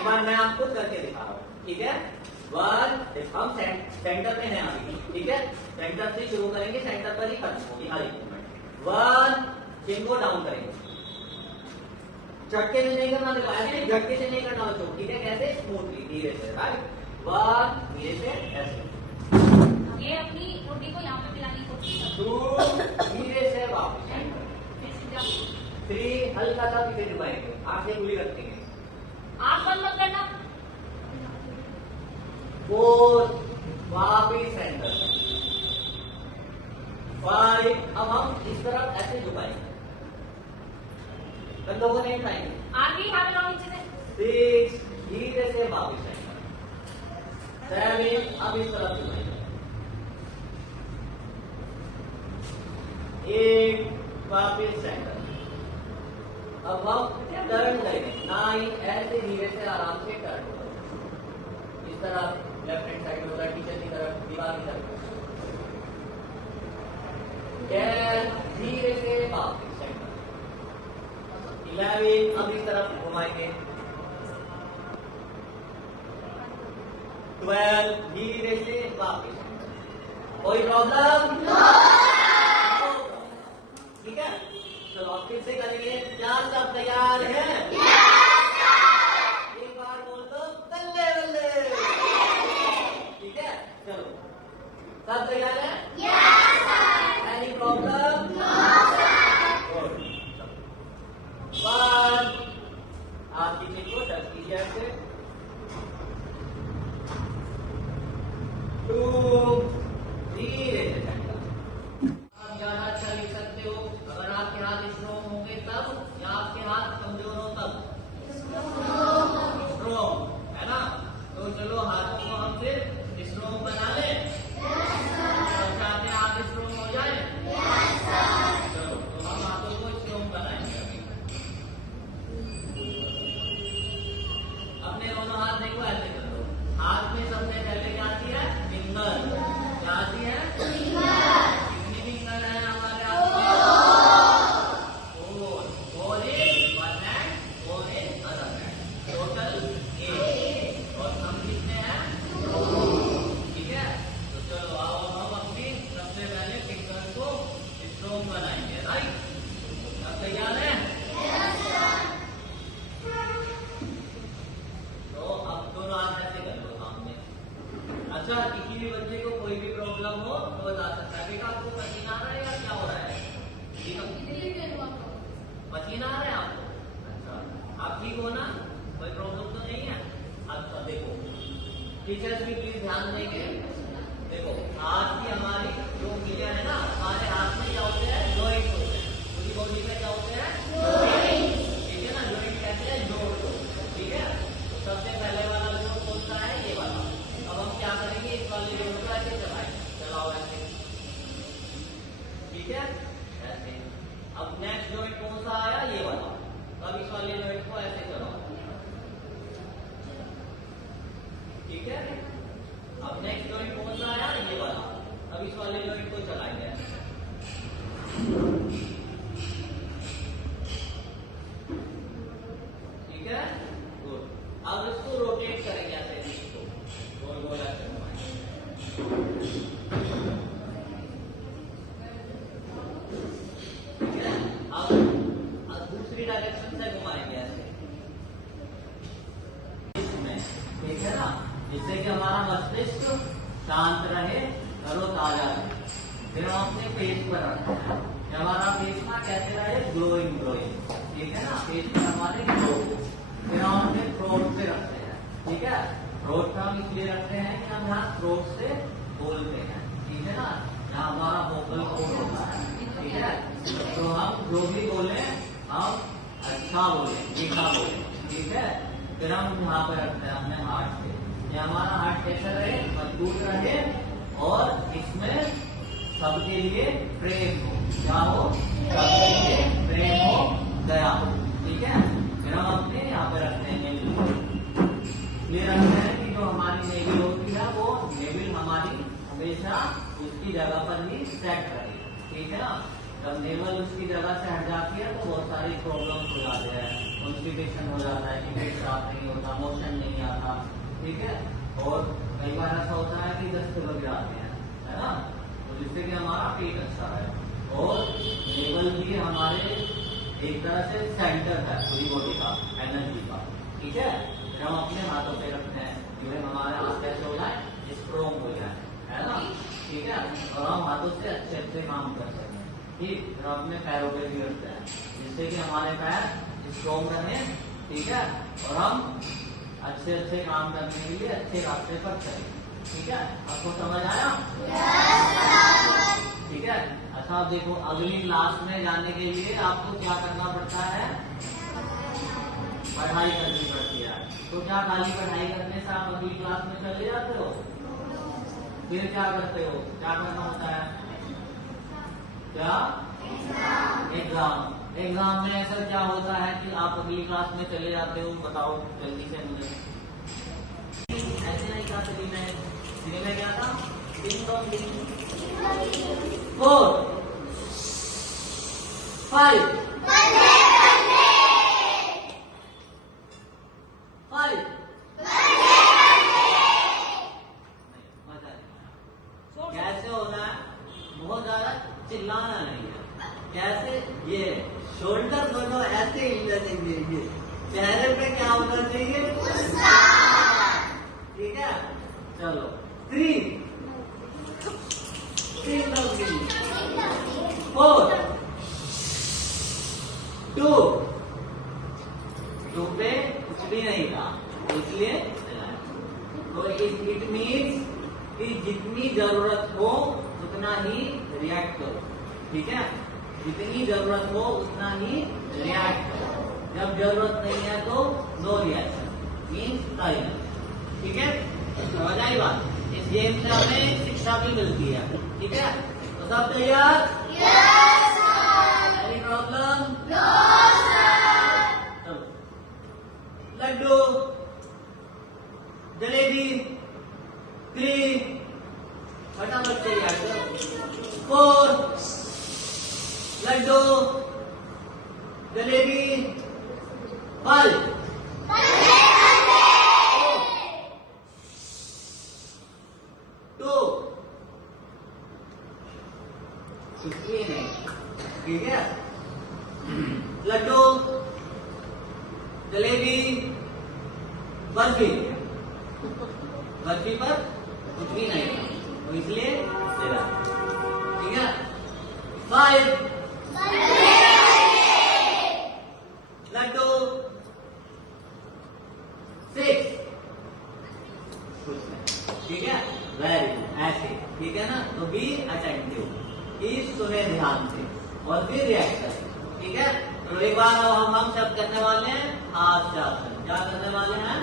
एक बार मैं आपको करके दिखा रहा हूँ, ठीक है। वन, हम सेंटर पे हैं अभी, ठीक है। सेंटर से शुरू करेंगे, सेंटर पर ही खत्म होगी हर एक मूवमेंट। वन, चिन को डाउन करेंगे, झटके से नहीं करना, देखो ऐसे झटके से नहीं करना बच्चों, ठीक है। कैसे? स्मूथली, धीरे से, राइट। वन, धीरे से, ऐसे। ये अपनी रोटी को यहाँ पे मिलाने की कोशिश करो। टू, धीरे से वापस। थ्री, हल्का सा पीछे झुकाएंगे, आंखें खुली रखेंगे, आँख बंद मत करना। फोर, वापिस सेंटर। फाइव, अब हम इस तरफ ऐसे झुकाएंगे, कंधों को नहीं उठाएंगे। आँख भी यहाँ पे लाओ नीचे से। सिक्स, धीरे से वापिस सेंटर। सेवन, अब इस तरफ झुकाएंगे। एट, वापिस सेंटर। अब हम टर्न करेंगे। नाइन, ऐसे धीरे से आराम से टर्न करो, इस तरफ लेफ्ट हैंड साइड में होगा, टीचर की तरफ, दीवार की तरफ। 10, धीरे से वापस सेंटर। 11, अब इस तरफ घुमाएंगे। 12, धीरे से वापस सेंटर। कोई प्रॉब्लम? ठीक है, चलो आप फिर से करेंगे। क्या सब तैयार है? एक बार बोल दो, बल्ले बल्ले। ठीक है, चलो सब तैयार है? Any problem? वन, आप किसी को टच कीजिए ऐसे। टू, धीरे से सेंटर। आप ज्यादा अच्छा लिख सकते हो अगर आपके हाथ स्ट्रोंग होंगे तब, या आपके हाथ कमजोर हो तब। स्ट्रोंग है ना, तो चलो हाथों को हम फिर स्ट्रोंग बना लें। तो चाहते हैं हाथ स्ट्रोंग हो जाए? चलो तो हम हाथों को स्ट्रोंग बनाएंगे। अपने दोनों हाथ देखो ऐसे कर दो। हाथ में सबसे पहले क्या आती है? फिंगर। क्या आती है? कितनी फिंगर है हमारे हाथ में? Four. Four in one hand, four in other hand, total 8। और हम कितने हैं? ठीक है, तो चलो आओ हम अपनी सबसे पहले फिंगर को स्ट्रोंग बनाएंगे, राइट। अब तैयार है? तो अब दोनों हाथ ऐसे कर लो सामने। अच्छा, किसी भी बच्चे को कोई भी प्रॉब्लम हो तो बता सकता है। बेटा आपको पसीना आ रहा है या क्या हो रहा है? पसीना आ रहा है आपको? अच्छा, आप ठीक हो ना? कोई प्रॉब्लम तो नहीं है? अच्छा देखो, टीचर्स भी प्लीज ध्यान देंगे। देखो हाथ की हमारी जो उंगलियां है ना, हमारे हाथ में क्या होते हैं? जॉइंट होते हैं। पूरी बॉडी में क्या होते हैं? ठीक है ना, जॉइंट कहते हैं जोड़ को, ठीक है। तो सबसे पहले वाला जोड़ कौन सा है? ये वाला। अब हम क्या करेंगे? इस वाले जोड़ को ऐसे चलाएंगे, चलाओ ऐसे, ठीक है, ऐसे। अब नेक्स्ट जॉइंट कौन सा आया? ये वाला। अब इस वाले जॉइंट को ऐसे चलाओ, ठीक है। अब नेक्स्ट जॉइंट कौन सा आया? ये वाला। अब इस वाले जॉइंट को चलाएंगे, ठीक है, गुड। अब इसको रोटेट करेंगे ऐसे, इसको गोल गोल ऐसे घुमाएंगे, ठीक है। अब दूसरी डायरेक्शन से घुमाएंगे ऐसे, इसमें, ठीक है ना, जिससे कि हमारा मस्तिष्क शांत रहे, तरोताजा रहे। फिर हम अपने फेस पर रखते हैं, हमारा फेस ना कैसे रहे? ग्लोइंग ग्लोइंग, ठीक है ना, फेस पर हमारे ग्लो। फिर हम अपने थ्रोट पे रखते हैं, ठीक है। थ्रोट का हम इसलिए रखते हैं कि हम यहाँ थ्रोट से बोलते हैं, ठीक है ना, यहाँ हमारा वोकल कोड होता है, ठीक है। तो हम जो भी बोले हम अच्छा बोले, मीठा बोले, ठीक है। फिर हम यहाँ पे रखते हैं अपने हार्ट पे। ये हमारा हार्ट कैसा रहे? मजबूत रहे, और इसमें सबके लिए प्रेम हो, क्या हो? सबके लिए प्रेम हो, दया हो, ठीक है। फिर हम अपने यहाँ पे रखते हैं नेविल। ये रखते हैं कि जो हमारी नेविल होती है वो नेविल हमारी हमेशा उसकी जगह पर ही सेट रहे, ठीक है ना। जब नेवल उसकी जगह से हट जाती है तो बहुत सारी प्रॉब्लम हो जाते हैं, उनकी कॉन्स्टिपेशन हो जाता है कि पेट साफ नहीं होता, मोशन नहीं आता, ठीक है। और कई बार ऐसा होता है कि दस्त गिराते हैं, है ना, तो जिससे कि हमारा पेट अच्छा है। और लेवल भी हमारे एक तरह से सेंटर है पूरी बॉडी का, एनर्जी का, ठीक है। फिर हम अपने हाथों पे रखते हैं, जो हमारे हाथ कैसे हो जाए, स्ट्रोंग हो जाए, है ना, ठीक है। और हम हाथों से अच्छे अच्छे काम कर सकते हैं, ठीक। फिर हम अपने पैरों पे भी रखते हैं, जिससे कि हमारे पैर स्ट्रोंग रहे, ठीक है। और हम अच्छे अच्छे काम करने के लिए अच्छे रास्ते पर चलें, ठीक है। आपको समझ आया? ठीक है। अच्छा, आप देखो, अगली क्लास में जाने के लिए आपको क्या करना पड़ता है? पढ़ाई करनी पड़ती है। तो क्या खाली पढ़ाई करने से आप अगली क्लास में चले जाते हो? फिर क्या करते हो? क्या करना होता है? क्या? एग्जाम। एग्जाम में ऐसा क्या होता है कि आप अगली क्लास में चले जाते हो? बताओ जल्दी से मुझे। ऐसे नहीं था सिरी में क्या था? 4 5 कैसे होना है? बहुत ज्यादा चिल्लाना नहीं है। कैसे? ये शोल्डर दोनों ऐसे हिलने चाहिए, चेहरे पे क्या होना चाहिए? ठीक है। चलो 3 4 2 पे कुछ भी नहीं था, इसलिए तो इट मीन्स कि जितनी जरूरत हो उतना ही रिएक्ट करो, ठीक है। जितनी जरूरत हो उतना ही रिएक्ट करो, जब जरूरत नहीं है तो नो रिएक्शन, मीन्स साइलेंस, ठीक है। समझ आई बात? इस गेम से हमें शिक्षा भी मिलती है, ठीक है। तो सब तैयार? Any problem? चलो, लड्डू, जलेबी, 3 फटाफट तैयार करो। 4 लड्डू, जलेबी, 5 2 कुछ भी नहीं, ठीक है। लड्डू, जलेबी, बर्फी, बर्फी पर कुछ भी नहीं था, तो इसलिए तेरा, ठीक है। 5 लड्डू, 6 कुछ नहीं, ठीक है। वेरी गुड, ऐसे, ठीक है ना। तो बी अटेंटिव, सुने ध्यान से और फिर रिएक्ट करें, ठीक है। तो एक बार हम सब करने वाले हैं हाथ शासन। क्या करने वाले हैं?